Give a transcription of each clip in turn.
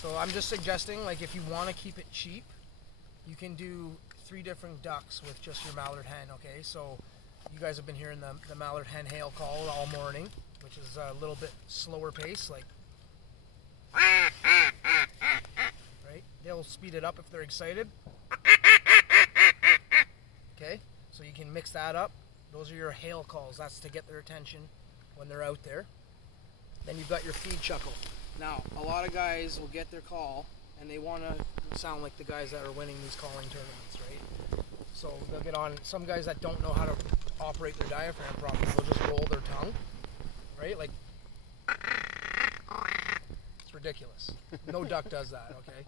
So I'm just suggesting, like, if you want to keep it cheap, you can do 3 different ducks with just your mallard hen, okay? So you guys have been hearing the mallard hen hail call all morning, which is a little bit slower pace, like, right? They'll speed it up if they're excited. Okay, so you can mix that up. Those are your hail calls. That's to get their attention when they're out there. Then you've got your feed chuckle. Now, a lot of guys will get their call and they want to sound like the guys that are winning these calling tournaments, right? So they'll get on. Some guys that don't know how to operate their diaphragm properly will just roll their tongue, right? Like, it's ridiculous. No duck does that, okay?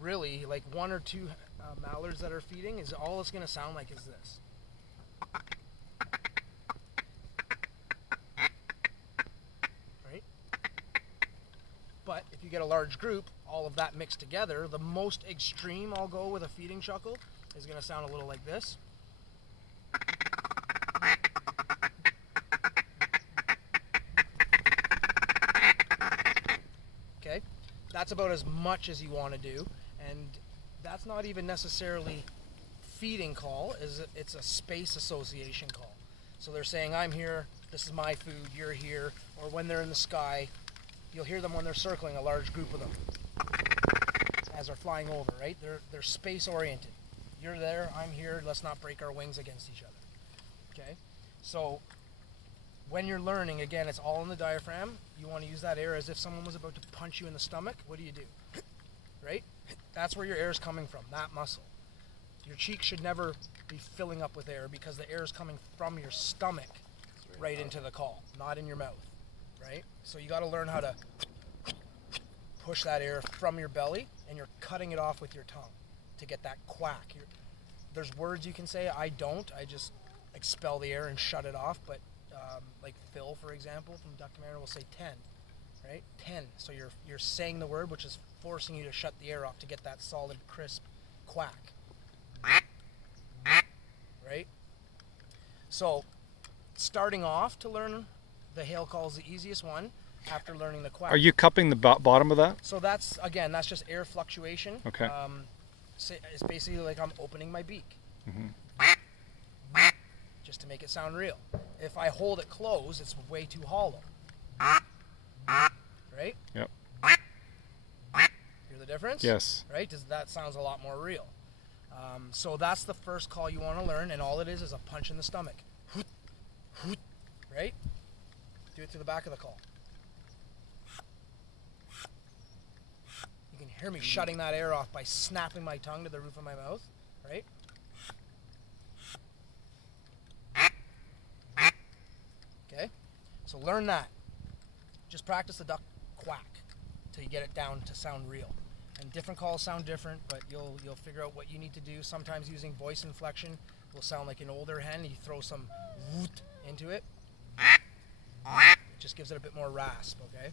Really, like 1 or 2 mallards that are feeding is all it's going to sound like is this. Right? But if you get a large group, all of that mixed together, the most extreme I'll go with a feeding chuckle is going to sound a little like this. Okay? That's about as much as you want to do, and that's not even necessarily feeding call, it's a space association call. So they're saying, I'm here, this is my food, you're here, or when they're in the sky, you'll hear them when they're circling, a large group of them as they're flying over, right? They're space oriented. You're there, I'm here, let's not break our wings against each other. Okay? So when you're learning, again, it's all in the diaphragm. You want to use that air as if someone was about to punch you in the stomach. What do? Right? That's where your air is coming from, that muscle. Your cheek should never be filling up with air because the air is coming from your stomach right into the call, not in your mouth, right? So you got to learn how to push that air from your belly, and you're cutting it off with your tongue to get that quack. There's words you can say. I don't. I just expel the air and shut it off, but like Phil, for example, from Duck Commander will say 10, right? 10. So you're saying the word, which is forcing you to shut the air off to get that solid, crisp quack. Right? So starting off to learn the hail call is the easiest one after learning the quack. Are you cupping the bottom of that? So that's just air fluctuation. Okay. It's basically like I'm opening my beak. Mm-hmm. Just to make it sound real. If I hold it closed, it's way too hollow. Right? Yep. Hear the difference? Yes. Right? That sounds a lot more real. So that's the first call you want to learn, and all it is a punch in the stomach. Right? Do it to the back of the call. You can hear me shutting that air off by snapping my tongue to the roof of my mouth. Right? Okay? So learn that. Just practice the duck quack till you get it down to sound real. And different calls sound different, but you'll figure out what you need to do. Sometimes using voice inflection will sound like an older hen. You throw some woot into it. It just gives it a bit more rasp, okay?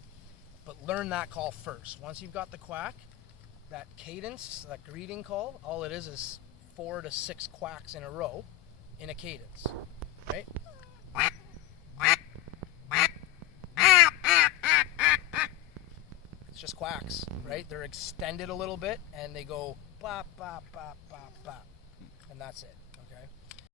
But learn that call first. Once you've got the quack, that cadence, that greeting call, all it is 4 to 6 quacks in a row in a cadence, right? It's just quacks, right? They're extended a little bit and they go bop, bop, bop, bop, bop. And that's it.